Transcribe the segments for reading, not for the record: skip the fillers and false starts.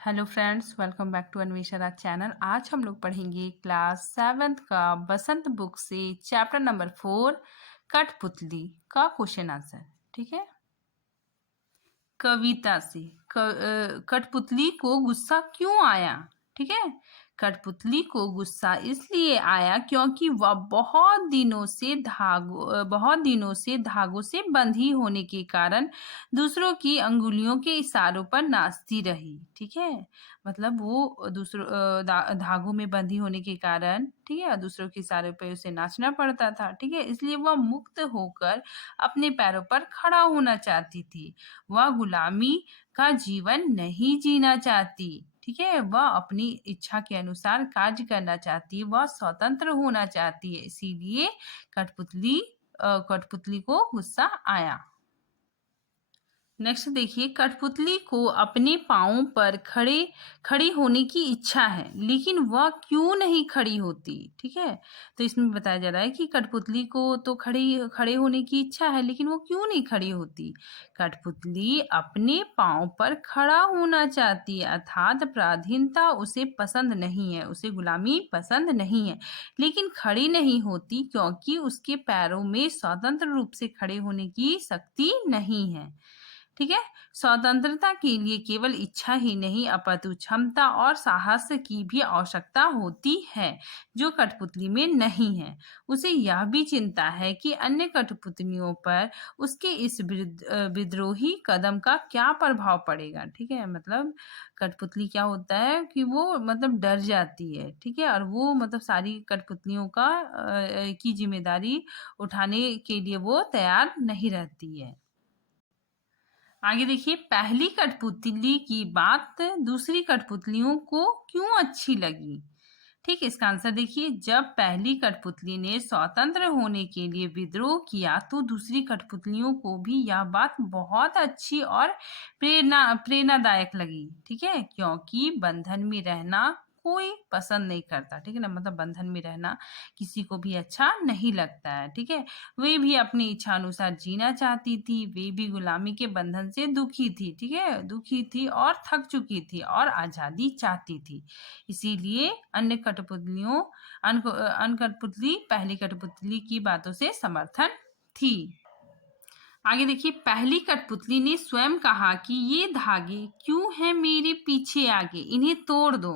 Hello friends, welcome back to Anvesha channel. आज हम लोग पढ़ेंगे क्लास 7th का बसंत बुक से चैप्टर नंबर 4 कठपुतली का क्वेश्चन आंसर। ठीक है। कविता से कठपुतली को गुस्सा क्यों आया। ठीक है। कठपुतली को गुस्सा इसलिए आया क्योंकि वह बहुत दिनों से धागों से बंधी होने के कारण दूसरों की अंगुलियों के इशारों पर नाचती रही। ठीक है। मतलब वो धागों में बंधी होने के कारण, ठीक है, दूसरों के इशारों पर उसे नाचना पड़ता था। ठीक है। इसलिए वह मुक्त होकर अपने पैरों पर खड़ा होना चाहती थी। वह गुलामी का जीवन नहीं जीना चाहती। ठीक है। वह अपनी इच्छा के अनुसार कार्य करना चाहती है। वह स्वतंत्र होना चाहती है। इसीलिए कठपुतली को गुस्सा आया। नेक्स्ट देखिए, कठपुतली को अपने पाँव पर खड़ी होने की इच्छा है, लेकिन वह क्यों नहीं खड़ी होती। ठीक है। तो इसमें बताया जा रहा है कि कठपुतली को तो खड़े होने की इच्छा है, लेकिन वो क्यों नहीं खड़ी होती। कठपुतली अपने पाँव पर खड़ा होना चाहती है, अर्थात पराधीनता उसे पसंद नहीं है, उसे गुलामी पसंद नहीं है, लेकिन खड़ी नहीं होती क्योंकि उसके पैरों में स्वतंत्र रूप से खड़े होने की शक्ति नहीं है। ठीक है। स्वतंत्रता के लिए केवल इच्छा ही नहीं, अपितु क्षमता और साहस की भी आवश्यकता होती है, जो कठपुतली में नहीं है। उसे यह भी चिंता है कि अन्य कठपुतलियों पर उसके इस विद्रोही कदम का क्या प्रभाव पड़ेगा। ठीक है। मतलब कठपुतली क्या होता है कि वो मतलब डर जाती है। ठीक है। और वो मतलब सारी कठपुतलियों की जिम्मेदारी उठाने के लिए वो तैयार नहीं रहती है। आगे देखिए, पहली कठपुतली की बात दूसरी कठपुतलियों को क्यों अच्छी लगी। ठीक, इसका आंसर देखिए, जब पहली कठपुतली ने स्वतंत्र होने के लिए विद्रोह किया तो दूसरी कठपुतलियों को भी यह बात बहुत अच्छी और प्रेरणादायक लगी। ठीक है। क्योंकि बंधन में रहना कोई पसंद नहीं करता। ठीक है ना। मतलब बंधन में रहना किसी को भी अच्छा नहीं लगता है। ठीक है। वे भी अपनी इच्छा अनुसार जीना चाहती थी। वे भी गुलामी के बंधन से दुखी थी। ठीक है। दुखी थी और थक चुकी थी और आजादी चाहती थी। इसीलिए अन्य कठपुतली पहली कठपुतली की बातों से समर्थन थी। आगे देखिए, पहली कठपुतली ने स्वयं कहा कि ये धागे क्यों हैं मेरे पीछे आगे, इन्हें तोड़ दो,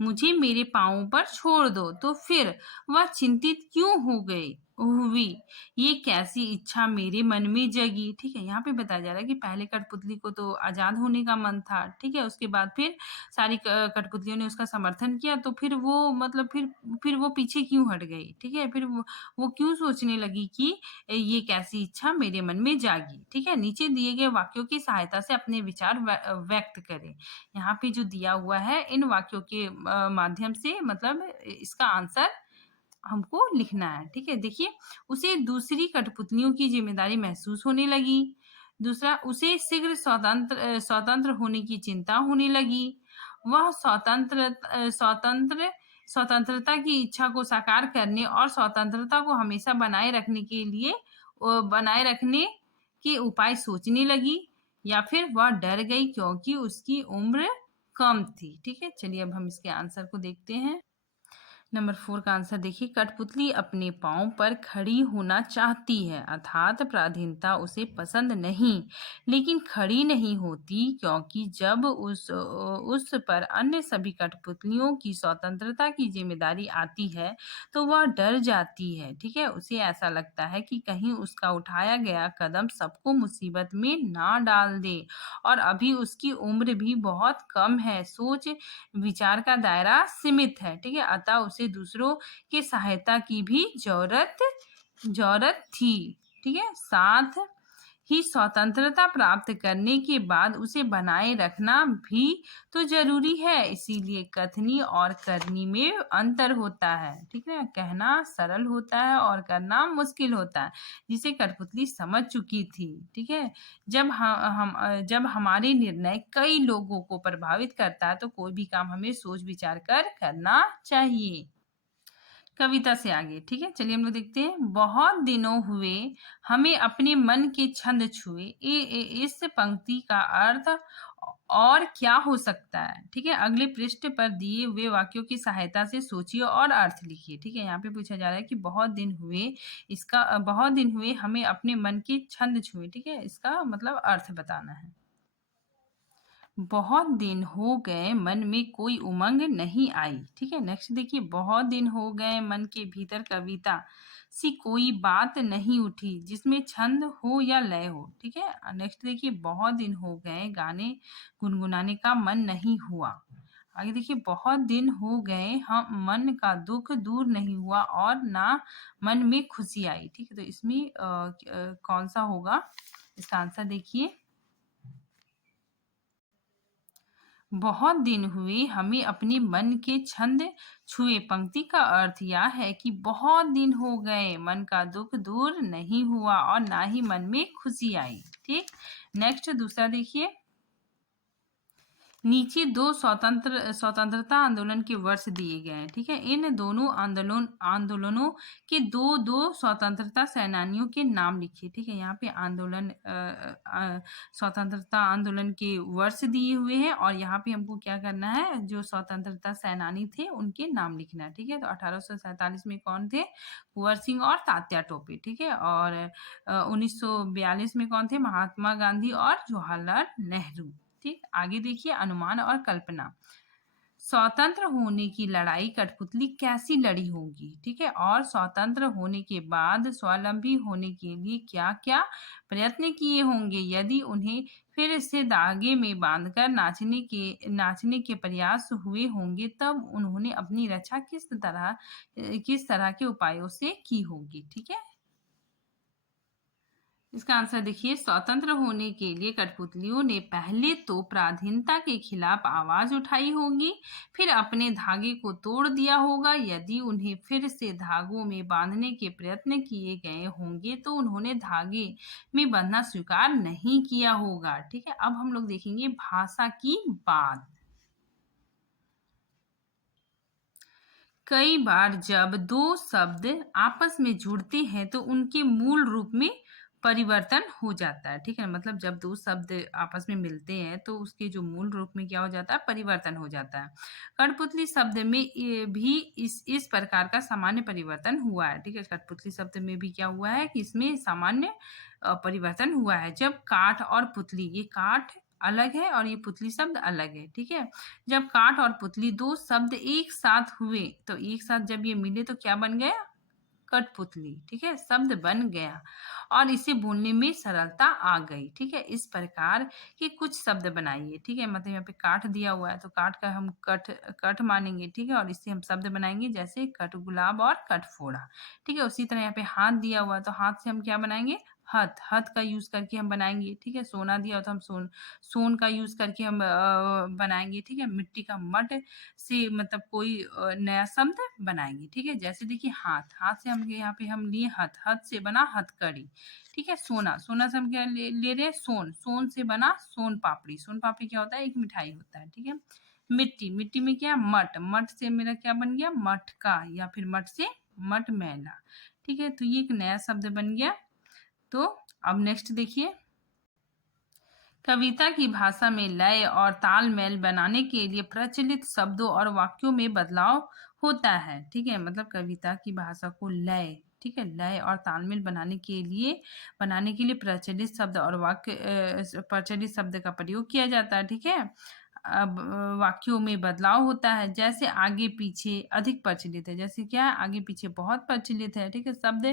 मुझे मेरे पाँवों पर छोड़ दो। तो फिर वह चिंतित क्यों हुई, ये कैसी इच्छा मेरे मन में जगी। ठीक है। यहाँ पे बताया जा रहा है कि पहले कठपुतली को तो आजाद होने का मन था। ठीक है। उसके बाद फिर सारी कठपुतलियों ने उसका समर्थन किया, तो फिर वो मतलब फिर वो पीछे क्यों हट गई। ठीक है। फिर वो क्यों सोचने लगी कि ये कैसी इच्छा मेरे मन में जागी। ठीक है। नीचे दिए गए वाक्यों की सहायता से अपने विचार व्यक्त करें। यहाँ पे जो दिया हुआ है, इन वाक्यों के माध्यम से मतलब इसका आंसर हमको लिखना है। ठीक है। देखिए, उसे दूसरी कठपुतलियों की जिम्मेदारी महसूस होने लगी। दूसरा, उसे शीघ्र स्वतंत्र होने की चिंता होने लगी। वह स्वतंत्रता की इच्छा को साकार करने और स्वतंत्रता को हमेशा बनाए रखने के उपाय सोचने लगी, या फिर वह डर गई क्योंकि उसकी उम्र कम थी। ठीक है। चलिए अब हम इसके आंसर को देखते हैं। नंबर 4 का आंसर देखिए, कठपुतली अपने पाँव पर खड़ी होना चाहती है, अर्थात पराधीनता उसे पसंद नहीं, लेकिन खड़ी नहीं होती क्योंकि जब उस पर अन्य सभी कठपुतलियों की स्वतंत्रता की जिम्मेदारी आती है तो वह डर जाती है। ठीक है। उसे ऐसा लगता है कि कहीं उसका उठाया गया कदम सबको मुसीबत में ना डाल दे, और अभी उसकी उम्र भी बहुत कम है, सोच विचार का दायरा सीमित है। ठीक है। अतः उसे दूसरों की सहायता की भी जरूरत थी। ठीक है। साथ ही स्वतंत्रता प्राप्त करने के बाद उसे बनाए रखना भी तो जरूरी है। इसीलिए कथनी और करनी में अंतर होता है। ठीक है। कहना सरल होता है और करना मुश्किल होता है, जिसे कठपुतली समझ चुकी थी। ठीक है। जब हमारे निर्णय कई लोगों को प्रभावित करता है तो कोई भी काम हमें सोच विचार कर करना चाहिए। कविता से आगे। ठीक है। चलिए हम लोग देखते हैं। बहुत दिनों हुए हमें अपने मन के छंद छुए। इस पंक्ति का अर्थ और क्या हो सकता है, ठीक है। अगले पृष्ठ पर दिए हुए वाक्यों की सहायता से सोचिए और अर्थ लिखिए, ठीक है। यहाँ पे पूछा जा रहा है कि बहुत दिन हुए, इसका बहुत दिन हुए हमें अपने मन के छंद छुए, ठीक है। इसका मतलब अर्थ बताना है। बहुत दिन हो गए मन में कोई उमंग नहीं आई, ठीक है। नेक्स्ट देखिए, बहुत दिन हो गए मन के भीतर कविता सी कोई बात नहीं उठी जिसमें छंद हो या लय हो, ठीक है। नेक्स्ट देखिए, बहुत दिन हो गए गाने गुनगुनाने का मन नहीं हुआ। आगे देखिए, बहुत दिन हो गए हम मन का दुख दूर नहीं हुआ और ना मन में खुशी आई, ठीक है। तो इसमें कौन सा होगा, इसका आंसर देखिए। बहुत दिन हुए हमें अपने मन के छंद छुए। पंक्ति का अर्थ यह है कि बहुत दिन हो गए मन का दुख दूर नहीं हुआ और ना ही मन में खुशी आई, ठीक। नेक्स्ट दूसरा देखिए, नीचे दो स्वतंत्रता आंदोलन के वर्ष दिए गए हैं, ठीक है। इन दोनों आंदोलनों के दो दो स्वतंत्रता सेनानियों के नाम लिखिए, ठीक है। यहाँ पे स्वतंत्रता आंदोलन के वर्ष दिए हुए हैं और यहाँ पे हमको क्या करना है, जो स्वतंत्रता सेनानी थे उनके नाम लिखना है, ठीक है। तो 1847 में कौन थे, कुंवर सिंह और तात्या टोपे, ठीक है। और 1942 में कौन थे, महात्मा गांधी और जवाहरलाल नेहरू, ठीक। आगे देखिए, अनुमान और कल्पना। स्वतंत्र होने की लड़ाई कठपुतली कैसी लड़ी होगी, ठीक है। और स्वतंत्र होने के बाद स्वावलंबी होने के लिए क्या क्या प्रयत्न किए होंगे, यदि उन्हें फिर से धागे में बांधकर नाचने के प्रयास हुए होंगे, तब उन्होंने अपनी रक्षा किस तरह के उपायों से की होगी, ठीक है। इसका आंसर देखिए, स्वतंत्र होने के लिए कठपुतलियों ने पहले तो पराधीनता के खिलाफ आवाज उठाई होगी, फिर अपने धागे को तोड़ दिया होगा। यदि उन्हें फिर से धागों में बांधने के प्रयत्न किए गए होंगे तो उन्होंने धागे में बंधना स्वीकार नहीं किया होगा, ठीक है। अब हम लोग देखेंगे भाषा की बात। कई बार जब दो शब्द आपस में जुड़ते हैं तो उनके मूल रूप में परिवर्तन हो जाता है, ठीक है। मतलब जब दो शब्द आपस में मिलते हैं तो उसके जो मूल रूप में क्या हो जाता है, परिवर्तन हो जाता है। कठपुतली शब्द में भी इस प्रकार का सामान्य परिवर्तन हुआ है, ठीक है। कठपुतली शब्द में भी क्या हुआ है कि इसमें सामान्य परिवर्तन हुआ है। जब काठ और पुतली, ये काठ अलग है और ये पुतली शब्द अलग है, ठीक है। जब काठ और पुतली दो शब्द एक साथ हुए तो एक साथ जब ये मिले तो क्या बन गया, कठपुतली, ठीक है, शब्द बन गया और इसे बोलने में सरलता आ गई, ठीक है। इस प्रकार के कुछ शब्द बनाइए, ठीक है। मतलब यहाँ पे काठ दिया हुआ है तो काठ का हम कठ मानेंगे, ठीक है। और इससे हम शब्द बनाएंगे जैसे कठ गुलाब और कठ फोड़ा, ठीक है। उसी तरह यहाँ पे हाथ दिया हुआ है तो हाथ से हम क्या बनाएंगे, हथ, हथ का यूज करके हम बनाएंगे, ठीक है। सोना दिया हो तो हम सोन का यूज करके हम बनाएंगे, ठीक है। मिट्टी का मट से मतलब कोई नया शब्द बनाएंगे, ठीक है। जैसे देखिए, हाथ, हाथ से हम यहाँ पे हम लिए हथ, हथ से बना हथकड़ी, ठीक है। सोना, सोना से हम क्या ले रहे हैं, सोन, सोन से बना सोन पापड़ी, सोन पापड़ी क्या होता है, एक मिठाई होता है, ठीक है। मिट्टी, मिट्टी में क्या, मट, मट से मेरा क्या बन गया, मटका, या फिर मट से मट मैला, ठीक है। तो ये एक नया शब्द बन गया। तो अब नेक्स्ट देखिए, कविता की भाषा में लय और तालमेल बनाने के लिए प्रचलित शब्दों और वाक्यों में बदलाव होता है, ठीक है। मतलब कविता की भाषा को लय, ठीक है, लय और तालमेल बनाने के लिए प्रचलित शब्द और प्रचलित शब्द का प्रयोग किया जाता है, ठीक है। अब वाक्यों में बदलाव होता है, जैसे आगे पीछे अधिक प्रचलित है, जैसे क्या है, आगे पीछे बहुत प्रचलित है, ठीक है, शब्द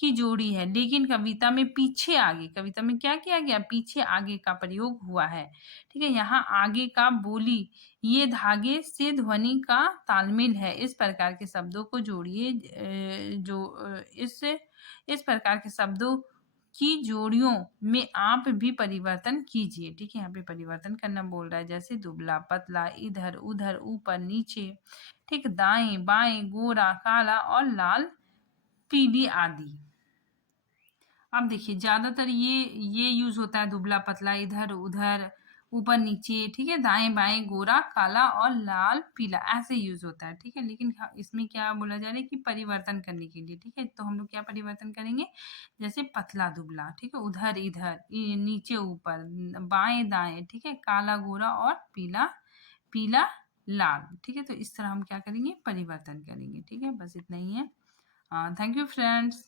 की जोड़ी है। लेकिन कविता में पीछे आगे, कविता में क्या किया गया, पीछे आगे का प्रयोग हुआ है, ठीक है। यहाँ आगे का बोली, ये धागे से ध्वनि का तालमेल है। इस प्रकार के शब्दों को जोड़िए, इस प्रकार के शब्दों की जोड़ियों में आप भी परिवर्तन कीजिए, ठीक है। यहाँ पे परिवर्तन करना बोल रहा है, जैसे दुबला पतला, इधर उधर, ऊपर नीचे, ठीक, दाएं बाएं, गोरा काला और लाल पीली आदि। अब देखिए, ज्यादातर ये यूज होता है, दुबला पतला, इधर उधर, ऊपर नीचे, ठीक है, दाएं बाएं, गोरा काला और लाल पीला, ऐसे यूज होता है, ठीक है। लेकिन इसमें क्या बोला जा रहा है कि परिवर्तन करने के लिए, ठीक है। तो हम लोग क्या परिवर्तन करेंगे, जैसे पतला दुबला, ठीक है, उधर इधर, नीचे ऊपर, बाएं दाएं, ठीक है, काला गोरा और पीला पीला लाल, ठीक है। तो इस तरह हम क्या करेंगे, परिवर्तन करेंगे, ठीक है। बस इतना ही है। Thank you friends.